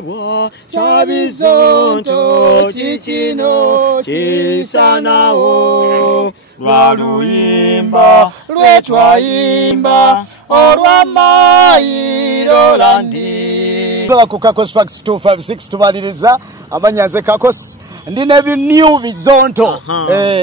kigobebwa kyabizonto kikino kisanawo lwaluyimba lwetwayimba olw'amayiro landi ku Kakos Fax 256 tubaliriza amanyaze Kakos ndine new bizonto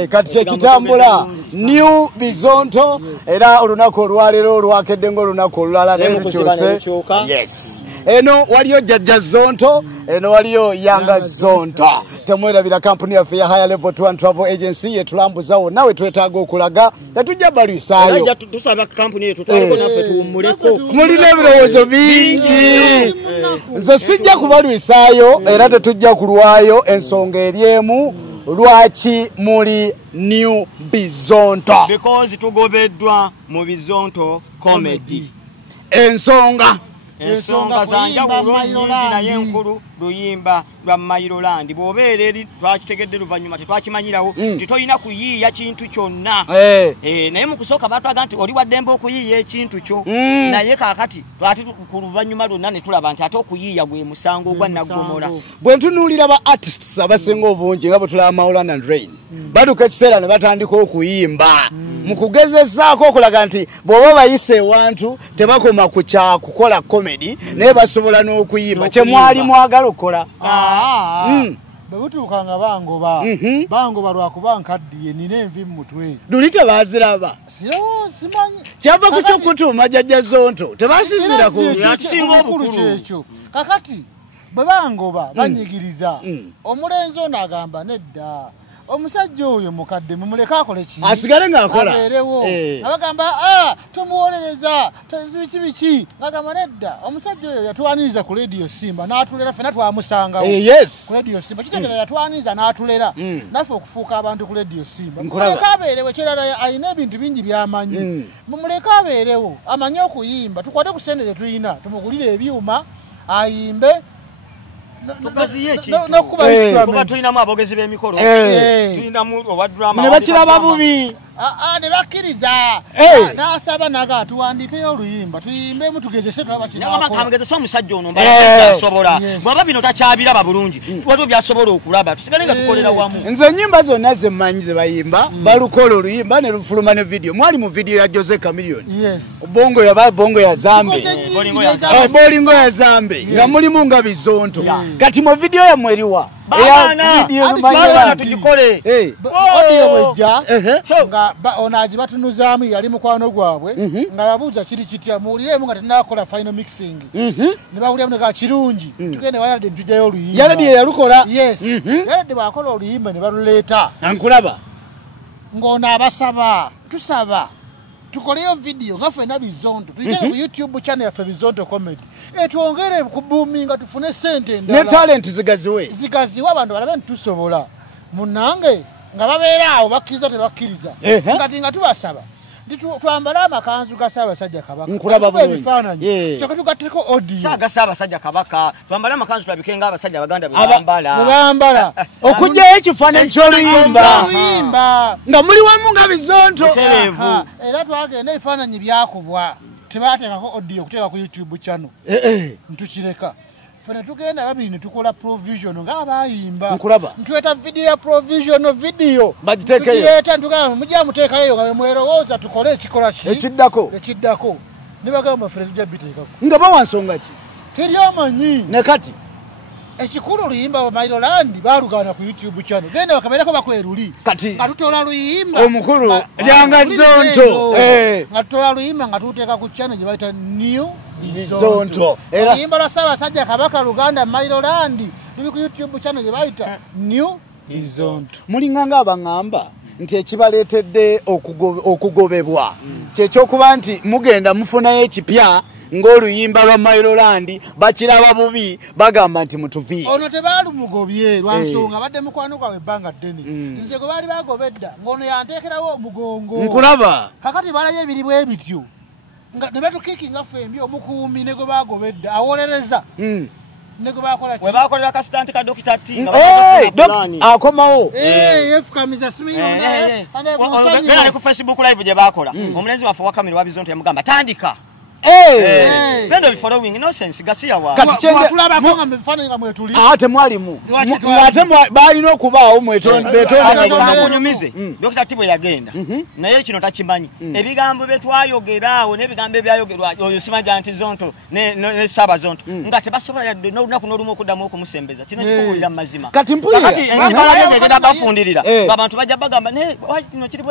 kati kye kitambula new bizonto era olunaku olwalero olwakedde ng'olunaku olulala netukyuse yes eno waliyo jjajja zonto eno waliyo yanga zonto temwerabira kampuni yaffe ya higher level tour and travel agency yetulambuzawo nawe twetaaga okulaga tetujja balwisaayo tusaba kampuni yetu twaleko naffe tuwummuleko mulina ebirowoozo bingi nze sijja kubalwisaayo era tetujja kulwayo ensonga eryemu lwaki muli new bizonto because tugobeddwa mu bizonto comedy ensonga zanjawulo nyingi naye enkulu luyimba lwa Mayiroland bw'obeera eri twakitegedde luvannyuma tetwakimanyirawo titolina kuyiiya kintu kyonna naye mu kusooka batwaga nti oli waddembe okuyiiya ekintu kyo naye kaakati twati ku luvannyuma lwonna ne tulaba nti ate okuyiiya gwe musango ogwa naggomola bwe ntunuulira ba artists abasinga obungi nga bwe tulaba Mayiroland and Rain baduka ekiseera ne batandika okuyimba mu kugezezaako okulaga nti bw'oba bayise ewantu tebakoma ku kya kukola comedy naye basobola n'okuyimba kye mwali mwagala okukola bwebutuukanga bangoba lwakuba nkaddiye nina envi mu mutwe luli tebaziraba simanyi kyava ku kyokutuuma jjajja zonto tebasinzira ku yakisinga obukulu kyekyo kakati bwe bangoba banyigiriza omulenzi ono agamba nedda omusajja oyo mukadde mumuleke akole ki asigale ng'akola abagamba tumuwolereza biki ngagamba nedda omusajja oyo yatwaniriza ku Radio Simba n'atulera ffena twamusangawo ku Radio Simba kitegeeza yatwaniriza n'atulera naffe okufuuka abantu ku Radio Simba mumuleke abeerewo ekirala alina ebintu bingi by'amanyi mumuleke abeerewo amanye okuyimba tukwate ku sente ze tulina tumugulire ebyuma ayimbe tugaziye ekintu kuba tulinamu abogezi b'emikolo tulinamu owa drama ne bakiraba bubi ne bakkiriza n'asaba naga tuwandiikeyo oluyimba tuyimbemu tugezese tubabakamugezesa omusajja ono mbaasobola bwaba bino takyabiraba bulungi waliwo byasobola okulaba tusigale nga tukolera wamu nze ennyimba zonna zemmanyi ze bayimba balukola oluyimba ne lufuluma ne vidiyo mwali mu vidiyo ya Jose Chameleone bongo ya zambe bolingo ya zambe nga mulimu nga bizonto kati mu vidiyo yammwe eriwa tugikole audio bwejja nga onaji batunuzaamu yali mukwano gwabwe nga babuuza kiri kitya muwuliremu nga tenakola final mixing ne bawuliramu ne kirungi tugende wayalade ntujjayo oluyimba yalade yalukola yalade bwakola oluyimba ne baluleeta ankulaba ng'ono abasaba tusaba tukoleyo video nga ffenna bizonto tuyite ku YouTube channel yaffe bizonto comedy etwongere kubuuminga tufune sente endala ne talent zigaziwe abantu balabe ntusobola munange nga babeera awo bakkiriza tebakkiriza kati nga tubasaba twambale amakanzu ga Ssaabasajja Kabaka nkulaba ebifaananyi kyokka tugatteko audio saaga Ssaabasajja Kabaka twambale amakanzu tulabike nga abasajja Abaganda bwebambala okugyayo ekifaananyi ky'oluyimba nga muli wamu nga bizonto era twagenda ebifaananyi byakubwa tebateekako audio okuteeka ku YouTube channel ntukireka fena tugenda babiri ne tukola provision nga abayimba nkulaba ntweta video ya provision video bagitekeyo tugireeta ntugamba mujja muteekayo nga mwerowooza tukole ekikola ki ekiddako ne bagamba fena tujja biteekako nga bawansonga ki teri amanyi ne kati ekikulu oluyimba wa Mayiroland baalugana ku YouTube channel genda bakabeerako bakweruli kati nga tutola luyimba omukulu lyanga zonto nga tutola luyimba nga tuteeka ku channel gye bayita new bizonto era oluyimba lwa Ssaabasajja Kabaka Luganda Mayiroland tuli ku YouTube channel gye bayita new bizonto mulinganga abaŋŋamba nti ekibaleetedde okugobebwa kyekyokuba nti mugenda mufunayo ekipya ng'oluyimba lwa Mayiroland bakiraba bubi bagamba nti mutuvi ono tebaalumugobye lwa nsonga badde mukwano gwabwe ebbanga ddene nze gwe baali bagobedda ng'ono yanteekerawo omugongo nkulaba kakati balayo ebiri bwe bityo ne batukiikinga fembi omukuumi ne gwe bagobedda awolereza ne gwe bakola we bakolera kasitante ka Dr. T akomawo yefukamiza simiyona ku Facebook live gye bakola omulenzi waffe wa Kamera wa bizonto yamugamba tandika Gendo the following nonsense Garcia wa. Tulaba konga mfano nga mwetuli. Ate mwalimu. Ate balina okubaawo mwetonde kunyumize. Dr. Tibo yagenda. Naye kino takimanyi. Ebigambo betwayogeraawo n'ebigambo ebyayogerwa oyo simaja anti zonto ne saba zonto. Nga tebasobola n'olunaku n'olumu okuddamu okumusembeza. Kino kikuwulira mazima. Kati mpulira. Kati engenda bafundirira. Abantu bajja bagamba ne kino kiri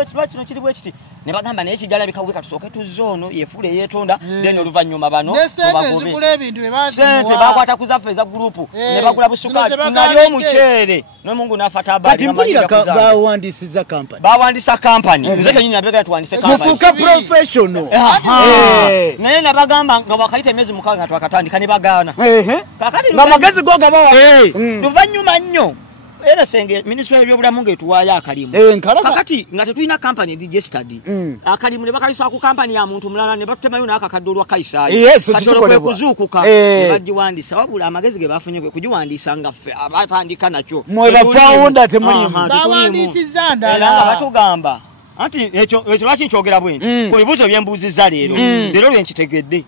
bwekiti. Ne bagamba naye kijala bikawuka tusooke tuzono yefule yetonda then oluvanyuma bano sente bakwata kuzaffe za group ne bakula busukali ngali omuchere no mungu nafata habari bawandisiza company bawandisa company nze kenyini nabega tuwandise company kufuka professional naye nabagamba nga bakaita emyezi mukaaga twakatandika ne bagana kakati ngamagezi goga bawa luvanyuma nnyo era senge ministry y'ebyobulamu ngetuwaayo akalimu kakati nga tetulina company DJ study akalimu ne bakalisa ku company ya muntu mulala ne batemayo n'akakadde olwa Kaisaayi kati kuzuukuka ne bagiwandisa wabula amagezi ge bafunye kugiwandisa nga ffe abatandika nakyo mwe bafounder temulimu bawandisiza ndala era nga batugamba anti ekyo lwaki nkyogera bwenti ku bibuuzo byembuuzizza leero lwenkitegedde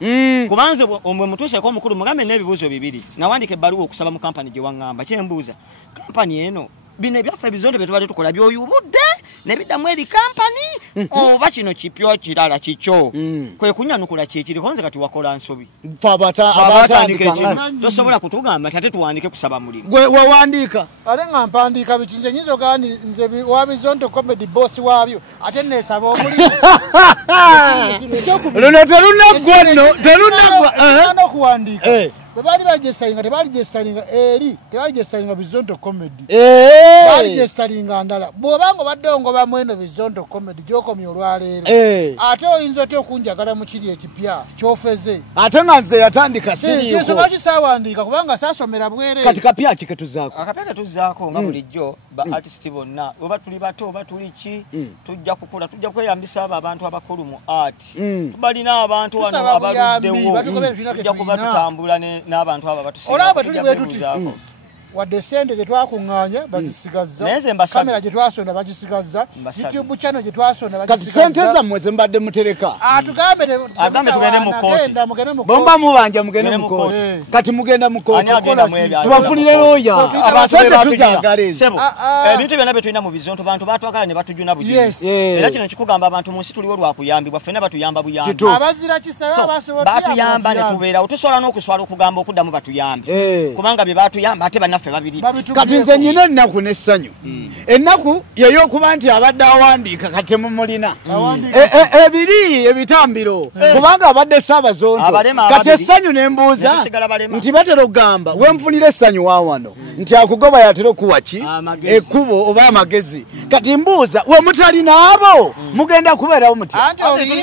kubanze omwe mutuuseeko omukulu mugambe n'ebibuuzo bibiri nawandika ebbaluwa okusaba mu kampani gye waŋŋamba kyembuuza kampani eno bino ebyaffe ebizonde bye tubadde tukola by'oyubudde ne biddamu eri kampani oba kino kipyo kirala kikyo kwe kunyanukula kyekiriko nze kati wakola nsobi abatandika ekintu tosobola kutugamba ate tuwandike kusaba mulimu gwe wawandiika ale nga mpandiika biti nze nyinza ogandi nze wa Bizonto comedy boss waabyo ate neesaba omulimu luno terunaggwa nno terunaggwa n'okuwandiika bali bajesalinga tebali jesalinga tebali jesalinga Bizonto comedy bali jesalinga ndala bw'obanga baddongo bamweno Bizonto comedy gyokomye olwaleero ate oyinza otya okunjagala mu kiri ekipya kyofeze ate nga nze yatandika siriiko lwaki saawandiika kubanga saasomera bwere kati kapya ki ketuzaako akapya ketuzaako nga bulijjo ba artist bonna oba tuli bato oba tuli ki tujja kukula tujja kweyambisa abo abantu abakulu mu art tubalina abantu wano abaluddewo tujja kuba tutambula n'abantu abo batusinga olaba tuli bwe tuti wadde sente gye twakuŋŋaanya bazisigazza kamera gye twasonda bagisigazza YouTube channel gye twasonda bagisigazza kati sente zammwe ze mbadde mutereka atugambe tugende mu kooti bomba mubanja mugende mu kooti kati mugenda mu kooti tubafunire looya sente tuzagaleezi ebintu byonna bye tulina mu Bizonto bantu batwagala ne batujuna bujulizi era kino kikugamba abantu mu nsi tuliwo lwakuyambibwa ffenna batuyamba buyambi abazira kisawe abasobola batuyamba ne tubeera otusobola n'okuswala okugamba okuddamu batuyambe kubanga bye batuyamba ate bannaffe babiri kati nze nyina ennaku n'essanyu ennaku yeyokuba nti abadde awandiika kati mumulina ebiri ebitambiro kubanga abadde Ssaabazonto kati essanyu nembuuza nti batera okugamba wenfunira essanyu waawano nti akugoba yatera okuwaki ekkubo oba amagezi kati mbuuza we mutalina abo mugenda kubeerawo mutya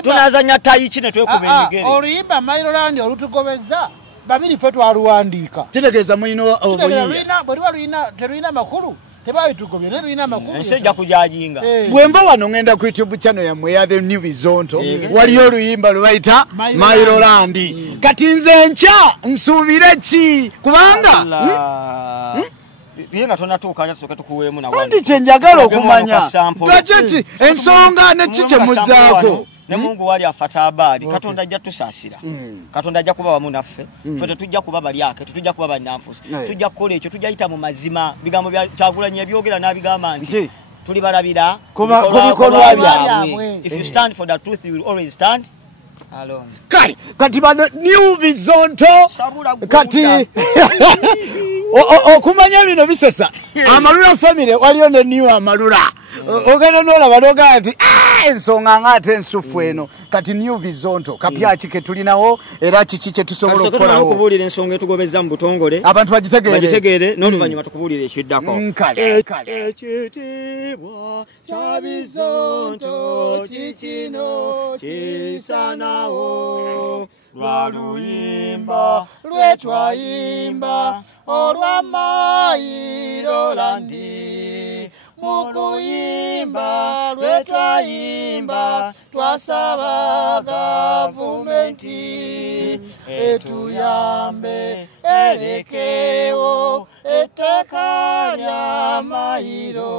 tunazanya tayiki ne twekuma emigere oluyimba Mayiroland olutugobezza babiri ffe twaluwandiika kitegeeza mulina obuyiiya terulina makulu tebaalitugobye naye tulina amakulu ensi ejja kujajinga bwe mba wano ngenda ku YouTube channel yammwe ya The New Bizonto waliyo oluyimba lwe bayita Mayiroland kati nze nkya nsuubire ki kubanga nga tonatuuka tusooke tukuweemu nti kyenjagala okumanya gakiki ensonga nekikyemuzaako ne Mungu wali afata habari Katonda ajja tusaasira Katonda ajja kuba wamu naffe ffe tetujja kuba bali ake tetujja kuba bannanfuusi tujja kukola ekyo tujja yita mu mazima bigambo bya Kyagulanyi ebyogera n'abigamba nti tuli balabira ku bikolwa byabwe if you stand for the truth you will always stand alone kati bano New Bizonto kati okumanya bino bisesa Amalula family waliyo ne New Amalula ogenda n'olaba n'ogaa nti ensonga ng'ate ensufu eno kati New Bizonto kapya ki ke tulinawo era kiki kye tusobola okukolawo okubuulira ensonga etugobezza mu butongole abantu bagitegeere n'oluvannyuma tukubuulira ekiddako ekitiibwa kya Bizonto kikino kisanawo lwaluyimba lwetwayimba olwa Mayiroland mukuyimba lwetwayimba twasaba gavumenti etuyambe erekewo ettaka lya Mayiro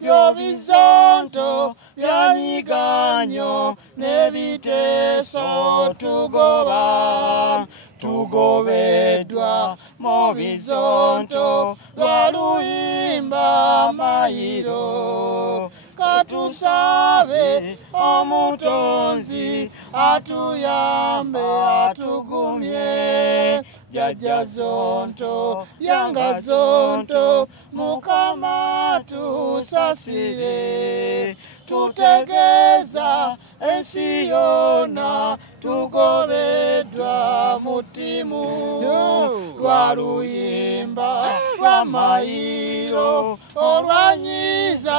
byo Bizonto byanyiganyo nebite Teso tugoba tugobeddwa mu bizonto lwa luyimba mayiro katusabe omutonzi atuyambe atugumye jajja zonto yanga zonto mukama tusasire tutegeza ensi yona tugobeddwa mutimu lwa luyimba lwa mayiro olwanyiza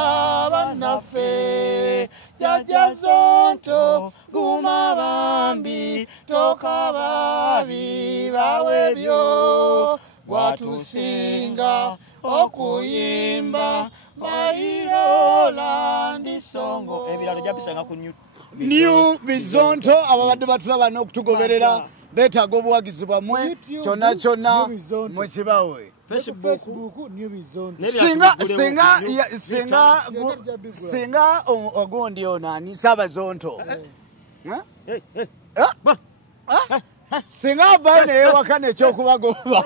bannaffe jajja zonto guma bambi tokababi bawebyo gwatusinga okuyimba mayiro landi songo ebiralo jabisanga ku New Bizonto ababadde batulaba n'okutugoberera beetaaga obuwagizi bwamwe kyonna mu kibawe Facebook New Bizonto singa ogundi onani Sabazonto singa avayo naye wakane ekyokubagoba